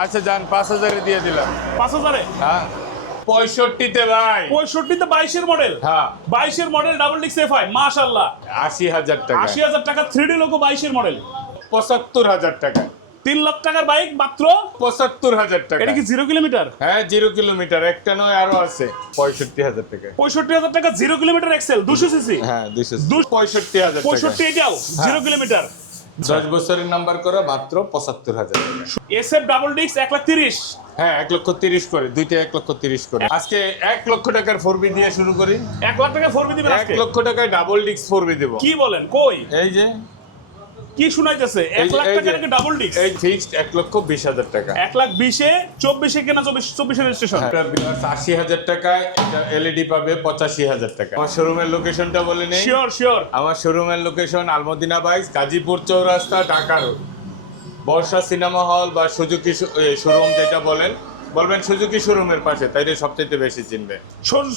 আচ্ছা যান 5000 দিয়ে দিলাম। 5000 এ? হ্যাঁ 65 ভাই। 65 তে 22 এর মডেল। হ্যাঁ 22 এর মডেল ডাবল ডিক্স এফআই মাশাআল্লাহ। 80000 টাকা। 80000 টাকা 3D লোগো 22 এর মডেল। 75000 টাকা। 3 লাখ টাকার বাইক মাত্র 75000 টাকা। এটা কি 0 কিলোমিটার? হ্যাঁ 0 কিলোমিটার, একটা নয় আরো আছে। 65000 টাকা। 65000 টাকা 0 কিলোমিটার এক্সেল 200 সিসি। হ্যাঁ 65000 টাকা। 65 এটাও 0 কিলোমিটার। 10 বছরের নাম্বার করা মাত্র 75000 টাকা। এসএফ ডাবল ডিক্স 1,30,000। হ্যাঁ 1,30,000 করে, দুইটা 1,30,000 করে। আজকে 1 লক্ষ টাকার 4B দিয়ে শুরু করি। 1 লাখ টাকা 4B দিবেন 1 আজকে? লক্ষ টাকায় ডাবল ডিক্স 4B দেব। কি বলেন কই? এই যে কি শুনাইতেছে 1 লাখ টাকা নাকি ডাবল ডিক্স? এই ফিক্সড 1,20,000 টাকা। 1,20,000 এ 24 এ কেনা 24 এর রেজিস্ট্রেশন। এটা 80,000 টাকায়, এটা এলইডি পাবে 85,000 টাকা। আমার শোরুমের লোকেশনটা বলে নেই। শিওর। আমার শোরুমের লোকেশন আলমদিনা বাইক, গাজীপুর চৌরাস্তা, ঢাকা রোড। বর্ষা সিনেমা হল বা সুজুকি শোরুম যেটা বলবেন সুজুকি শোরুমের পাশে, তাইলে সবচেয়ে বেশি চিনবে।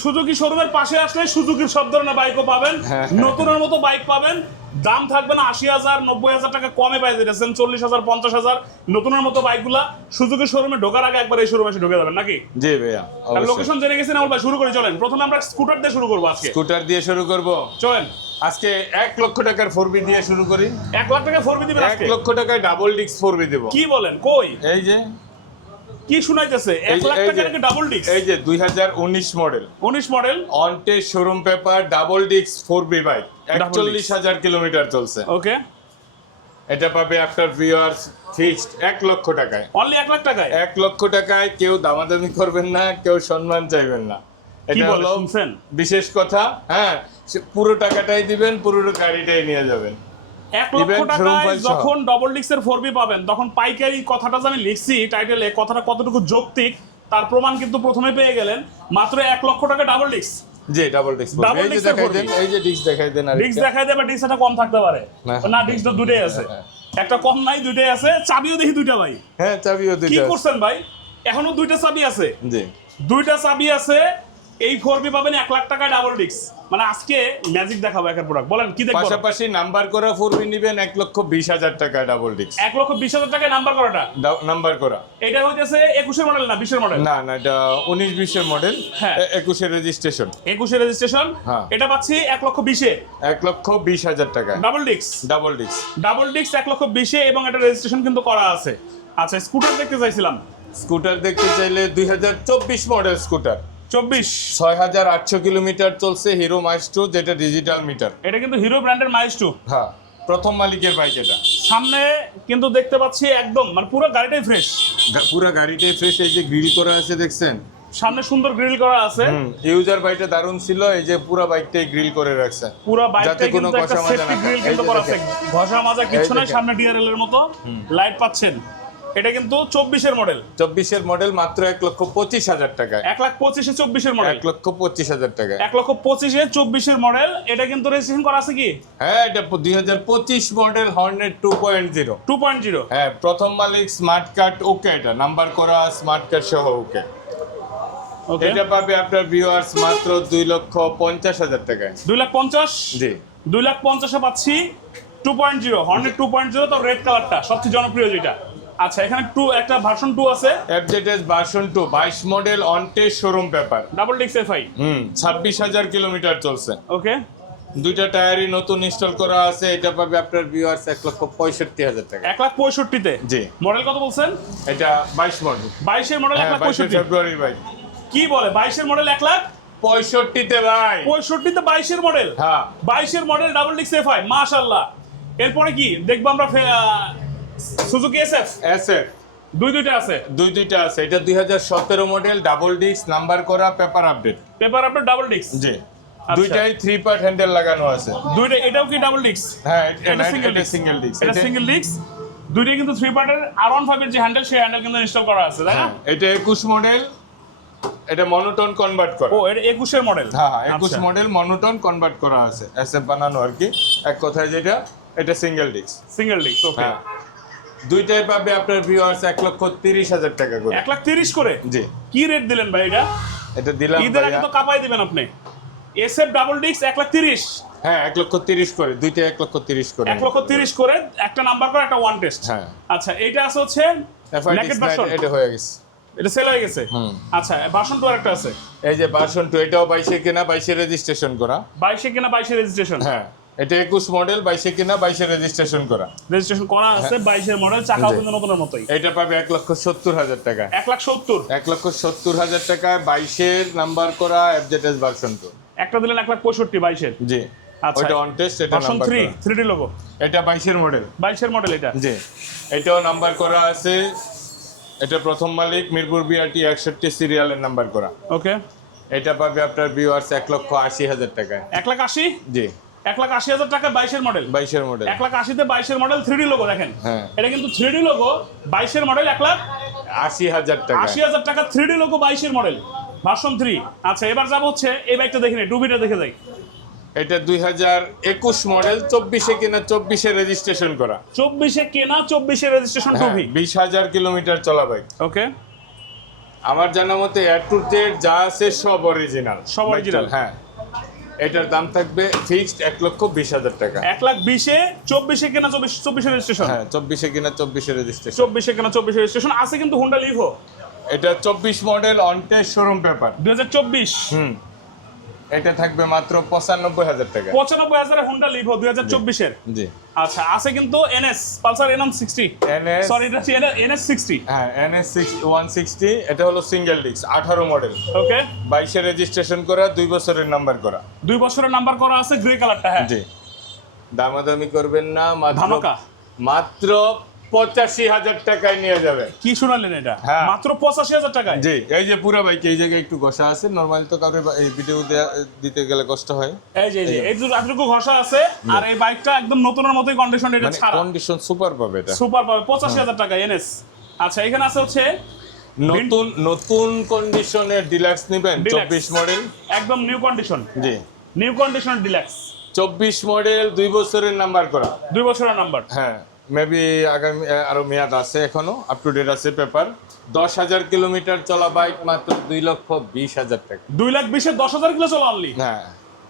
সুজুকি শোরুমের পাশে আসলে সুজুকির সব ধরনের বাইকও পাবেন, নতুনের মতো বাইক পাবেন। দাম থাকবে না 80,000 90,000 টাকা কমে পাই দিতেছেন 40,000 50,000 নতুনের মতো বাইকগুলা সুজুকি শোরুমে ঢোকার আগে একবার এই শোরুমে এসে ঢুকে যাবেন নাকি? জি ভাইয়া, লোকেশন জেনে গেছেন আমল ভাই, শুরু করে চলেন। প্রথমে আমরা স্কুটার দিয়ে শুরু করব আজকে। স্কুটার দিয়ে শুরু করব। চলেন আজকে 1 লক্ষ টাকার 4B দিয়ে শুরু করি। 1 লাখ টাকা 4B দিবেন আজকে? 1 লক্ষ টাকায় ডাবল ডিক্স 4B দেব। কি বলেন কই? এই যে কি শুনাইতেছে 1 লাখ টাকা নাকি ডাবল ডিক্স? এই যে 2019 model, 19 model, on test showroom paper, double ডিক্স 4B বাইক, 41,000 কিলোমিটার চলছে। ওকে, এটা পাবে আফটার ভিউয়ার্স ফিক্সড 1 লক্ষ টাকায়। অনলি 1 লাখ টাকায়? 1 লক্ষ টাকায় কেউ দামাদামি করবেন না, কেউ সম্মান চাইবেন না। এটা হলো বিশেষ কথা। হ্যাঁ পুরো টাকাটাই দিবেন, পুরো গাড়িটাই নিয়ে যাবেন। 1 লক্ষ টাকায় যখন ডাবল ডিক্সের 4B পাবেন, তখন পাইকারি কথাটা আমি লিখছি টাইটেলে, কথাটা কতটুকু যৌক্তিক তার প্রমাণ কিন্তু প্রথমে পেয়ে গেলেন। মাত্র 1 লক্ষ টাকা ডাবল ডিক্স। জি ডাবল ডিক্স। এই যে দেখাই দেন, এই যে ডিক্স দেখাই দেন। আর ডিক্স দেখাই দেন, ডিক্স একটা কম থাকতে পারে না? ডিক্স তো দুটোই আছে, একটা কম নাই, দুটোই আছে। চাবিও দেখি দুইটা ভাই। হ্যাঁ চাবিও দুইটা। কি করছেন ভাই, এখনো দুইটা চাবি আছে? জি দুইটা চাবি আছে। এই 4B পাবেন 1 লাখ টাকা ডাবল ডিক্স। মানে আজকে ম্যাজিক দেখাবো একের প্রোডাক্ট। বলেন কি দেখবো? পাশাপাশি নাম্বার করা 4B নিবেন 1,20,000 টাকা ডাবল ডিক্স। 1,20,000 টাকায় নাম্বার করাটা? নাম্বার করা। এটা হইতেছে 21 এর মডেল না 20 এর মডেল? না না, এটা 19-20 এর মডেল। হ্যাঁ 21 এর রেজিস্ট্রেশন। 21 এর রেজিস্ট্রেশন। এটা পাচ্ছি 1,20,000 এ। 1,20,000 টাকা ডাবল ডিক্স। ডাবল ডিক্স। ডাবল ডিক্স 1,20,000 এবং এটা রেজিস্ট্রেশন কিন্তু করা আছে। আচ্ছা স্কুটার দেখতে চাইছিলাম। স্কুটার দেখতে চাইলে 2024 মডেল স্কুটার, 24 6800 কিলোমিটার চলছে, হিরো মাইস্ট্রো, যেটা ডিজিটাল মিটার। এটা কিন্তু হিরো ব্র্যান্ডের মাইস্ট্রো। হ্যাঁ প্রথম মালিকের বাইক এটা। সামনে কিন্তু দেখতে পাচ্ছি একদম মানে পুরো গাড়িটাই ফ্রেশ। পুরো গাড়িটাই ফ্রেশ। এই যে গ্রিল করা আছে দেখছেন, সামনে সুন্দর গ্রিল করা আছে। ইউজার বাইকটা দারুণ ছিল। এই যে পুরো বাইকটাই গ্রিল করে রাখছে, পুরো বাইকটা কোনো কিন্তু একটা সেফটি গ্রিল কিন্তু করা আছে। ঘষা মাজা কিছু নাই, সামনে ডিআরএল এর মতো লাইট পাচ্ছেন। এটা কিন্তু 24 এর মডেল। 24 এর মডেল, মাত্র 1,25,000 টাকা। 1,25,000 এ 24 এর মডেল। 1,25,000 টাকা। 1,25,000 এ 24 এর মডেল। এটা কিন্তু রেজিস্ট্রেশন করা আছে কি? হ্যাঁ এটা 2025 মডেল, হর্নেট 2.0। 2.0। হ্যাঁ প্রথম মালিক, স্মার্ট কার্ড ওকে, এটা নাম্বার করা স্মার্ট কার্ড সহ ওকে। এটা পাবে আপনার ভিউয়ার্স মাত্র 2,50,000 টাকায়। 2,50,000? জি 2,50,000 এ পাচ্ছি 2.0 হর্নেট 2.0, তো রেড কালারটা সবচেয়ে জনপ্রিয় যেটা। আচ্ছা এখানে একটা ভার্সন 2 আছে, FZS version 2 22 model, on test showroom paper, double ডিক্স এফআই। 26,000 কিলোমিটার চলছে। ওকে, দুইটা টায়ারই নতুন ইনস্টল করা আছে। এটা পাবে আপনার ভিউয়ার্স 1,65,000 টাকা। 1,65,000 তে? জি। মডেল কত বলছেন? এটা 22 মডেল। 22 এর মডেল 1,65,000 ফেব্রুয়ারি বাইক। কি বলে 22 এর মডেল 1,65,000 তে ভাই। 65 তে 22 এর মডেল? হ্যাঁ 22 এর মডেল ডাবল ডিক্স এফআই মাশাআল্লাহ। এরপরে কি দেখবো আমরা? Suzuki SF. এসএফ দুইটা আছে? দুইটা আছে। এটা 2017 মডেল, ডাবল ডিস্ক, নাম্বার করা, paper update. Paper update, double ডিক্স। জি দুইটাই 3 পার্ট হ্যান্ডেল লাগানো আছে। দুইটা। এটাও কি ডাবল ডিক্স? হ্যাঁ এটা সিঙ্গেল ডিক্স। এটা সিঙ্গেল ডিক্স। দুইটাই কিন্তু 3 পার্টের। R15 এর যে হ্যান্ডেল, সেই হ্যান্ডেল কিন্তু ইনস্টল করা আছে, তাই না? এটা 21 মডেল, এটা মনোটোন কনভার্ট করা। ও এটা 21 এর মডেল? হ্যাঁ 21 মডেল, মনোটোন কনভার্ট করা আছে, এসএফ বানানো আর কি এক কথায় যেটা। এটা সিঙ্গেল ডিক্স। সিঙ্গেল ডিক্স, ওকে। দুইটাই পাবে আপনার ভিউয়ার্স 1,30,000 টাকা করে। 1,30,000 করে? জি। কি রেট দিলেন ভাই এটা? এটা দিলাম ঈদের আগে তো কাপাই দিবেন আপনি। এসএফ ডাবল ডিক্স 1,30,000? হ্যাঁ 1,30,000 করে, দুইটা 1,30,000 করে। 1,30,000 করে, একটা নাম্বার করে, একটা ওয়ান টেস্ট। হ্যাঁ। আচ্ছা এটা আছে হচ্ছে Naked version? এটা হয়ে গেছে। এটা সেল হয়ে গেছে। আচ্ছা ভার্সন 2 আরেকটা আছে। এই যে ভার্সন 2, এটাও 22 কেনা 22 রেজিস্ট্রেশন করা। 22 কেনা 22 রেজিস্ট্রেশন। হ্যাঁ, এটা 21 মডেল 22 কেনা 22 রেজিস্ট্রেশন করা। রেজিস্ট্রেশন করা আছে 22 এর মডেল, চাকাও কিন্তু নতুনের মতোই। এটা পাবে 1,70,000 টাকা। 1,70,000 1,70,000 টাকায় 22 এর নাম্বার করা FZS ভার্সন 2। একটা দিলেন 1,65,000 22 এর। জি, আচ্ছা ওটা অন টেস্ট, এটা ভার্সন নাম্বার 3 করা। 3D logo. এটা 22 এর মডেল। 22 এর মডেল এটা। জি, এটাও নাম্বার করা আছে। এটা প্রথম মালিক মিরপুর বিআরটি 61 সিরিয়ালের নাম্বার করা। ওকে, এটা পাবে আপনার ভিউয়ার্স 1,80,000 টাকায়। 1,80,000 জি, 1,80,000 টাকা 22 এর মডেল। 22 এর মডেল। 1,80,000 তে 22 এর মডেল 3D লোগো দেখেন। হ্যাঁ। এটা কিন্তু 3D লোগো 22 এর মডেল 1,80,000 টাকা। 1,80,000 টাকা 3D লোগো 22 এর মডেল ভার্সন 3। আচ্ছা এবার যাব হচ্ছে এই বাইকটা দেখে নেই, টুবিটা দেখে যাই। এটা 2021 মডেল, 24 এ কিনা 24 এ রেজিস্ট্রেশন করা। 24 এ কেনা 24 এ রেজিস্ট্রেশন টুবি। 20,000 কিলোমিটার চলা বাইক। ওকে, আমার জানা মতে এ টু জেড যা আছে সব অরিজিনাল। সব original। হ্যাঁ, এটার দাম থাকবে ফিক্সড 1,20,000 টাকা। 1,20,000 এ 24 এ কেনা 24 এ রেজিস্ট্রেশন। হ্যাঁ, 24 এ কিনা 24 এ রেজিস্ট্রেশন। 24 এ কেনা 24 এ রেজিস্ট্রেশন আছে কিন্তু হোন্ডা লিভো এটা 24 model on test showroom paper. 2024। এটা থাকবে মাত্র 95,000 টাকা। 95,000 এ হোন্ডা লিভো 2024 এর। জি, আচ্ছা আছে কিন্তু NS Pulsar NM 60। NS sorry এটা NS 60। হ্যাঁ, NS 160। এটা হলো সিঙ্গেল ডিস্ক 18 মডেল। ওকে, 22 এ রেজিস্ট্রেশন করা, 2 বছরের নাম্বার করা। 2 বছরের নাম্বার করা আছে, গ্রে কালারটা। হ্যাঁ জি, দামাদামি করবেন না, ধামাকা। মাত্র 85,000 টাকায় নিয়ে যাবেন। কি শুনালেন এটা? হ্যাঁ। মাত্র 85,000 টাকায়। জি, এই যে পুরো বাইক এই জায়গায় একটু ঘষা আছে, নরমালি তো কাউকে এই ভিডিও দিতে গেলে কষ্ট হয়। এই যে এই যে এতটুকু ঘষা আছে, আর এই বাইকটা একদম নতুনের মতোই কন্ডিশন, এটা মানে ছাড়া কন্ডিশন সুপার পাবে এটা। সুপার পাবে 85,000 টাকা এনএস। আচ্ছা এখানে আছে হচ্ছে নতুন কন্ডিশনের ডিলাক্স নেবেন, Deluxe। 24 মডেল। একদম নিউ কন্ডিশন। জি, নিউ কন্ডিশন ডিলাক্স 24 মডেল, 2 বছরের নাম্বার করা। 2 বছরের নাম্বার। হ্যাঁ, মেবি আগামী আরো মেয়াদ আছে, এখনো আপ টু ডেট আছে পেপার। 10,000 কিলোমিটার চলা বাইক মাত্র 2,20,000 টাকা। 2,20,000 এ 10,000 কিলো চলা অনলি। হ্যাঁ,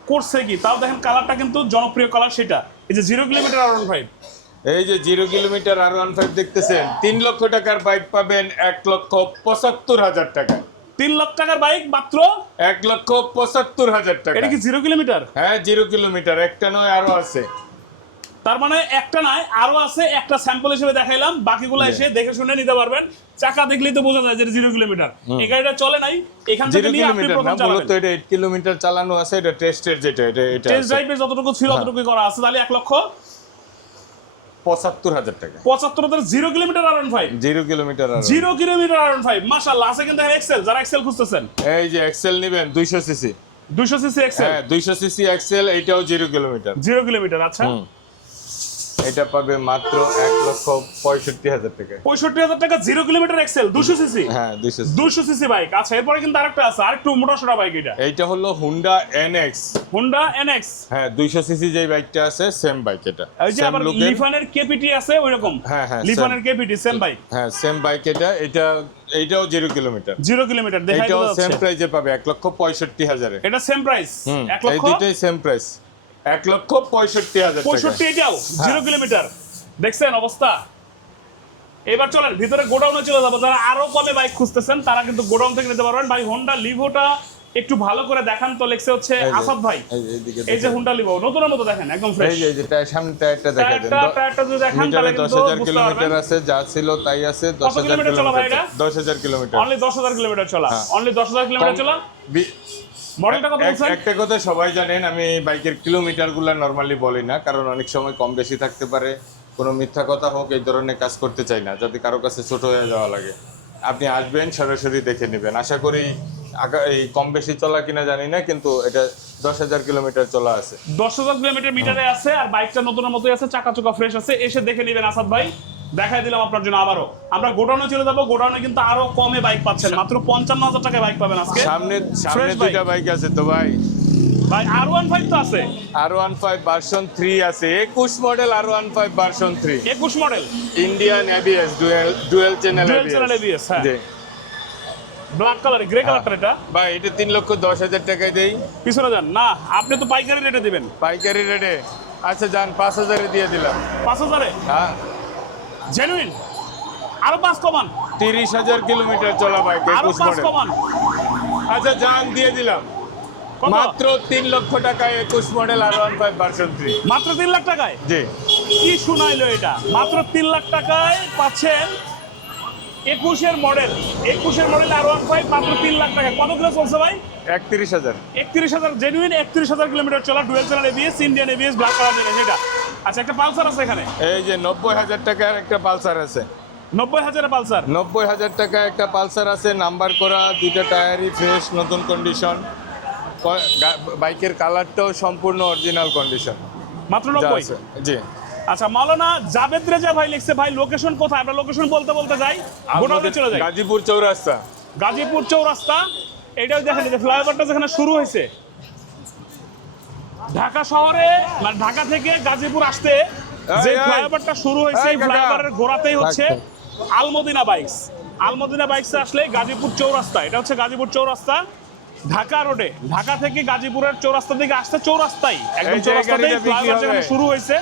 করছে কি তাও দেখেন, কালারটা কিন্তু জনপ্রিয় কালার সেটা। এই যে 0 কিলোমিটার R15। এই যে 0 কিলোমিটার R15 দেখতেছেন, 3 লক্ষ টাকার বাইক পাবেন 1,75,000 টাকা। 3 লাখ টাকার বাইক মাত্র 1,75,000 টাকা। এটা কি 0 কিলোমিটার? হ্যাঁ, 0 কিলোমিটার, একটা নয় আরো আছে। তার মানে একটা নয় আরো আছে, একটা স্যাম্পল হিসেবে দেখাইলাম, বাকিগুলো এসে দেখে শুনে নিতে পারবেন। চাকা দেখলেই তো বোঝা যায় যে 0 কিলোমিটার। এই গাড়িটা চলে নাই, এখান থেকে 0 নিয়ে আপনি কিলোমিটার প্রথম না, চালাবেন। মূলত এটা 8 কিলোমিটার চালানো আছে। এটা টেস্টের যেটা এটা টেস্ট আছে। ড্রাইভে যতটুকু ছিল ততটুকুই করা আছে। তাহলে 1,75,000 টাকা। 1,75,000 0 কিলোমিটার R15। 0 কিলোমিটার আর 0 কিলোমিটার R15 মাশাআল্লাহ। আছে কিন্তু এক্সেল, যারা এক্সেল খুঁজতেছেন, এই যে এক্সেল নেবেন 200 সিসি। 200 CC Excel. হ্যাঁ, 200 সিসি এক্সেল, এটাও 0 কিলোমিটার। 0 কিলোমিটার। আচ্ছা এটা পাবে মাত্র 1,65,000 টাকা। 65,000 টাকা 0 কিলোমিটার এক্সেল 200 সিসি। হ্যাঁ, 200 200 সিসি বাইক। আচ্ছা এরপরে কিন্তু আরেকটা আছে, আরেকটু মোটাসোটা বাইক। এটা এইটা হলো হুন্ডা NX। Honda NX। হ্যাঁ, 200 সিসি যে বাইকটা আছে সেম বাইক এটা। এই যে Same আবার look-এর। লিফানের কেপিটি আছে ওইরকম। হ্যাঁ, হ্যাঁ, লিফানের কেপিটি সেম বাইক। হ্যাঁ, সেম বাইক এইটাও 0 কিলোমিটার। 0 কিলোমিটার দেখাই এটাও দেওয়া সেম যাচ্ছে। প্রাইসে পাবে 1,65,000 এ। এটা সেম প্রাইস 1 এই লক্ষ দুটোই সেম প্রাইস 1,65,000 টাকা। 65 এটাও 0 কিলোমিটার। দেখছেন অবস্থা। এবার চলেন ভিতরে গোডাউনে চলে যাবো। যারা আরো কমে বাইক খুঁজতেছেন তারা কিন্তু গোডাউন থেকে নিতে পারবেন। ভাই হোন্ডা লিভোটা একটু ভালো করে দেখান তো। লেখছে হচ্ছে এই যে, আসাদ ভাই। এইদিকে এই যে হোন্ডা লিভো নতুনের মতো দেখেন, একদম ফ্রেশ। এই যে সামনে টায়ারটা দেখা দেন। টায়ারটা যদি দেখান তাহলে মিটারে কিন্তু 10,000 বুঝতে কিলোমিটার পারবেন। আছে, যা ছিল তাই আছে। কত কিলোমিটার চলা ভাই এটা? 10,000 কিলোমিটার। অনলি 10,000 কিলোমিটার চলা। হ্যাঁ। অনলি 10,000 কিলোমিটার চলা। মডেলটা কত বলছেন? একটা কথা সবাই জানেন, আমি বাইকের কিলোমিটারগুলো নরমালি বলি না, কারণ অনেক সময় কম বেশি থাকতে পারে। কোনো মিথ্যা কথা হোক, এই ধরনের কাজ করতে চাই না, যাতে কারো কাছে ছোট হয়ে যাওয়া লাগে। আপনি আসবেন, সরাসরি দেখে নেবেন। আশা করি এই কম বেশি চলা কিনা জানি না, কিন্তু এটা 10,000 কিলোমিটার চলা আছে। 10,000 কিলোমিটার মিটারে আছে, আর বাইকটা নতুনের মতোই আছে, চাকা চোকা ফ্রেশ আছে। এসে দেখে নেবেন আসাদ ভাই। দেখাই দিলাম আপনার জন্য আবারও। আমরা গোডাউনে চলে যাবো। গোডাউনে কিন্তু আরো কমে বাইক পাচ্ছেন, মাত্র 55,000 টাকায় বাইক পাবেন আজকে। সামনে Fresh দুইটা বাইক আছে তো ভাই। ভাই R15 তো আছে, R15 ভার্সন 3 আছে, 21 model R15 version 3, 21 model, Indian ABS, dual channel ABS। হ্যাঁ, ব্ল্যাক কালার, গ্রে কালারটা এটা। ভাই এটা 3,10,000 টাকায় দেই। পিছনে যান না, আপনি তো পাইকারি রেটে দিবেন। পাইকারি রেটে? আচ্ছা যান, 5,000 এ দিয়ে দিলাম। 5,000 এ হ্যাঁ, জেনুইন আরো 5 কমান, 30,000 কিলোমিটার চলা বাইক, আরো 21 5 মডেল। কমান। আচ্ছা জান দিয়ে দিলাম কত? মাত্র 3 লক্ষ টাকায় 21 মডেল R15 ভার্সন 3। মাত্র 3 লাখ টাকায়? জি, কি শুনাইলো এটা, মাত্র 3 লাখ টাকায় পাচ্ছেন 21 মডেল R15 মাত্র 3 লাখ টাকা। কত কিলো চলছে ভাই? 31,000। 31,000, জেনুইন 31,000 কিলোমিটার চলা, dual channel ABS, Indian ABS, black colour যেটা। আচ্ছা, একটা পালসার আছে এখানে, এই যে 90,000 টাকার একটা পালসার আছে। 90,000 পালসার। 90,000 টাকা একটা পালসার আছে, নাম্বার করা, দুইটা টায়ারই ফ্রেশ, নতুন কন্ডিশন। বাইকের কালারটাও সম্পূর্ণ অরিজিনাল কন্ডিশন। মাত্র 90? জি। আচ্ছা, মাওলানা জাভেদ রেজা ভাই লিখছে, ভাই লোকেশন কোথায়? আমরা লোকেশন বলতে বলতে যাই, গোডাউনে চলে যাই। গাজীপুর চৌরাস্তা। গাজীপুর চৌরাস্তা। এটাও দেখেন, যে ফ্লাইওভারটা যেখানে শুরু হয়েছে ঢাকা শহরে, মানে ঢাকা থেকে গাজীপুর আসতে যে এই, এই। ফ্লাইওভারটা শুরু হয়েছে, এই এই কাকা। ফ্লাইওভারের গোড়াতেই হচ্ছে থাক, আলমদিনা বাইকস। আলমদিনা বাইকসে আসলে গাজীপুর চৌরাস্তা, এটা হচ্ছে গাজীপুর চৌরাস্তা, ঢাকা রোডে। ঢাকা থেকে গাজীপুরের চৌরাস্তা দিকে আসতে চৌরাস্তাই, একদম এই যে চৌরাস্তাতেই গাড়িটা বিক্রি ফ্লাইওভার যেখানে হবে। শুরু হয়েছে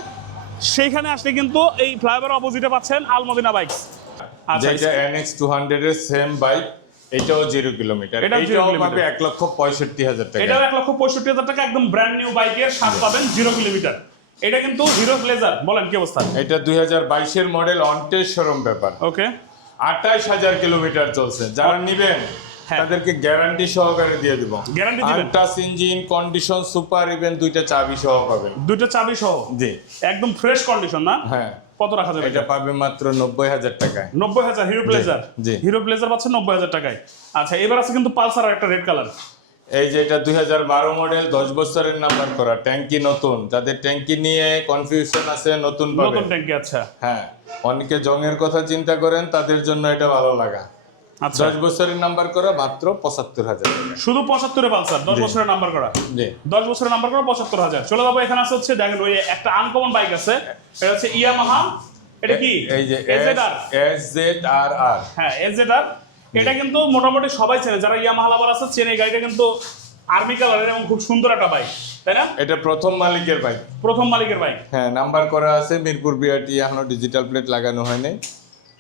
সেইখানে আসলে কিন্তু এই ফ্লাইওভার অপোজিটে পাচ্ছেন আলমদিনা বাইকস। আচ্ছা, যেটা NX 200 এর সেম বাইক, এটাও 0 কিলোমিটার। এটাও 0 এটাও কিলোমিটার। পাবে 1,65,000 টাকা। এটাও 1,65,000 টাকা, একদম ব্র্যান্ড নিউ বাইকের স্বাদ পাবেন, 0 কিলোমিটার। এটা কিন্তু হিরো ব্লেজার। বলেন কি অবস্থা? এটা 2022 এর model, on test showroom paper. Okay, 28,000 kilometre চলছে। যারা নিবেন হ্যাঁ। তাদেরকে গ্যারান্টি সহকারে দিয়ে দিব। গ্যারান্টি দিবেন? Untouch engine, condition super, even দুইটা চাবি সহ পাবেন। দুইটা চাবি সহ? জি, একদম ফ্রেশ কন্ডিশন না? হ্যাঁ। কত রাখা যাবে এটা পাবে মাত্র 90,000 টাকায়। 90,000 হিরো ব্লেজার। জি। হিরো ব্লেজার পাচ্ছেন 90,000 টাকায়। আচ্ছা, এবার আছে কিন্তু পালসার একটা রেড কালার। এই যে এটা 2012 মডেল, 10 বছরের নাম্বার করা, ট্যাঙ্কি নতুন। যাদের ট্যাঙ্কি নিয়ে কনফিউশন আছে, নতুন পাবেন। নতুন ট্যাঙ্কি, আচ্ছা। হ্যাঁ, অনেকে জংয়ের কথা চিন্তা করেন, তাদের জন্য এটা ভালো লাগা। আচ্ছা, 10 বছরের নাম্বার করা, মাত্র 75,000 টাকা। শুধু 75 পালসার, 10 বছরের নাম্বার করা। জি। 10 বছরের নাম্বার করা, 75,000। চলে যাবো, এখানে আছে হচ্ছে, দেখেন ওই একটা আনকমন বাইক আছে, এটা হচ্ছে ইয়ামাহা। এটা কি? এই যে এজেডআর। SZRR। হ্যাঁ, এজেডআর। এটা কিন্তু মোটামুটি সবাই চেনে, যারা ইয়ামাহা লাভার আছে চেনে। এই গাড়িটা কিন্তু আর্মি কালারের এবং খুব সুন্দর একটা বাইক, তাই না? এটা প্রথম মালিকের বাইক। প্রথম মালিকের বাইক। হ্যাঁ, নাম্বার করা আছে, মিরপুর বিআরটি, এখনো ডিজিটাল প্লেট লাগানো হয়নি।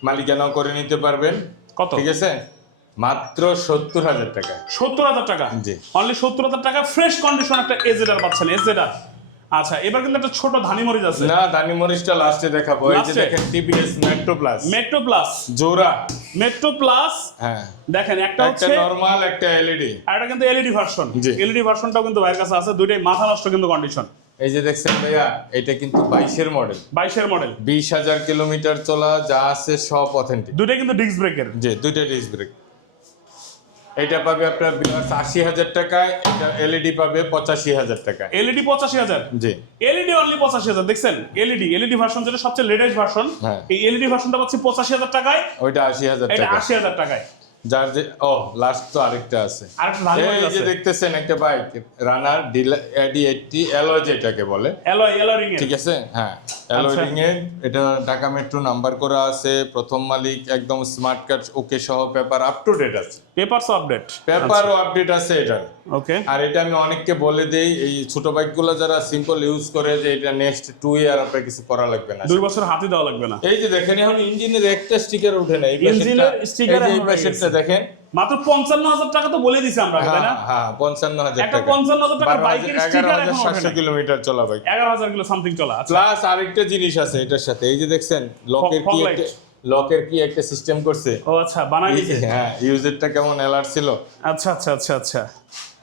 মালিকানাও করে নিতে পারবেন। কত? ঠিক আছে, মাত্র 70,000 টাকা। 70,000 টাকা? জি। অনলি 70,000 টাকা, ফ্রেশ কন্ডিশন একটা এজেডআর পাচ্ছেন, এজেডআর। আচ্ছা, এবার কিন্তু একটা ছোট ধানি মরিচ আছে। না, দানি মরিচটা লাস্টে দেখাবো। এই যে লাস্টে? দেখেন TVS metro plus. Metro plus. জোড়া। Metro plus. হ্যাঁ, দেখেন, একটা একটা হচ্ছে নরমাল, একটা এলইডি। আর এটা কিন্তু এলইডি ভার্সন। জি। এলইডি ভার্সনটাও কিন্তু ভাইয়ের কাছে আছে, দুইটাই মাথা নষ্ট কিন্তু কন্ডিশন। এই যে দেখছেন ভাইয়া, এটা কিন্তু 22 এর মডেল, 22 মডেল, 20,000 কিলোমিটার চলা, যা আছে সব অথেন্টিক। দুইটাই কিন্তু ডিস্ক ব্রেকের। জি, দুইটা ডিস্ক ব্রেক। এটা পাবে আপনার 80,000 টাকায়, এটা এলইডি পাবে 85,000 টাকায়। এলইডি 85,000? জি। LED only 85,000। দেখছেন, এলইডি ভার্সন যেটা সবচেয়ে লেটেস্ট ভার্সন, হ্যাঁ। এই এলইডি ভার্সনটা পাচ্ছি 85,000 টাকায়, ওইটা 80,000 এটা টাকা। 80,000 টাকায়। যার যে লাস্ট তো আরেকটা আছে। আরেকটা ধানি এই মরিচ যে আছে, দেখতেছেন একটা বাইক, রানার AD 80 অ্যালয়, যেটাকে বলে। অ্যালয় রিং এর। ঠিক আছে, হ্যাঁ, অ্যালয় আচ্ছা। রিং এর। এটা ঢাকা মেট্রো নাম্বার করা আছে, প্রথম মালিক, একদম স্মার্ট কার্ড ওকে সহ, পেপার আপ টু ডেট আছে। Papers update. পেপারও আপডেট আছে এটা। ওকে। আর এটা আমি অনেককে বলে দেই, এই ছোট বাইকগুলো যারা সিম্পল ইউজ করে, যে এটা নেক্সট 2 ইয়ার আপনার কিছু করা লাগবে না। 2 বছর হাতে দেওয়া লাগবে না। এই যে দেখেন, এখন ইঞ্জিনের একটা স্টিকার ওঠে না। এই ইঞ্জিনের sticker এই এখন রয়ে পাশেরটা গেছে। দেখেন, মাত্র 55,000 টাকা তো বলে দিছি আমরা, তাই না? হ্যাঁ, 55,000 একটা টাকা। 55,000 টাকা বাইকের স্টিকার এখন ওঠে 11,700 না। কিলোমিটার চলা বাইক। 11,000 কিলো সামথিং চলা। আচ্ছা, প্লাস আরেকটা জিনিস আছে এটার সাথে, এই যে দেখছেন, লকের Fog কি light। একটা, লকের কি একটা সিস্টেম করছে। ও আচ্ছা, বানাই দিয়েছে। হ্যাঁ, ইউজারটা কেমন অ্যালার্ট ছিল। আচ্ছা আচ্ছা আচ্ছা আচ্ছা,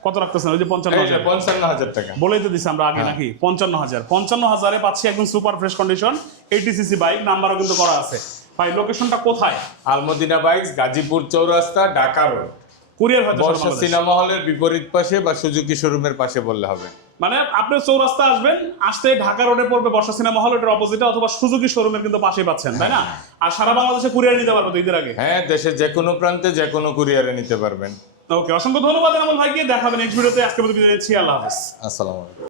কত রাখতেছেন? ওই যে এই যে 55,000 55,000 টাকা। বলেই তো দিছি আমরা আগে, নাকি? 55,000। 55,000-এ পাচ্ছি একদম super fresh condition 80cc bike, নাম্বারও কিন্তু করা আছে। ভাই, লোকেশনটা কোথায়? আলমদিনা বাইকস, গাজীপুর চৌরাস্তা, ঢাকা রোড। কুরিয়ার হয়তো বর্ষা বাংলাদেশ। সিনেমা হলের বিপরীত পাশে বা সুজুকি শোরুমের পাশে বললে হবে। মানে আপনি চৌরাস্তা আসবেন, আসতে ঢাকা রোডে পড়বে বর্ষা সিনেমা হল, এটার অপোজিটে, অথবা সুজুকি শোরুমের কিন্তু পাশেই পাচ্ছেন, তাই না? আর সারা বাংলাদেশে কুরিয়ার নিতে পারবো তো ঈদের আগে। হ্যাঁ, দেশের যে কোনো প্রান্তে যে কোনো কুরিয়ারে নিতে পারবেন। ওকে, অসংখ্য ধন্যবাদ এনামুল ভাইকে। দেখাবেন নেক্সট ভিডিওতে। আজকে বিদায় নিচ্ছি, আল্লাহ হাফেজ। আসসালামু আলাইকুম।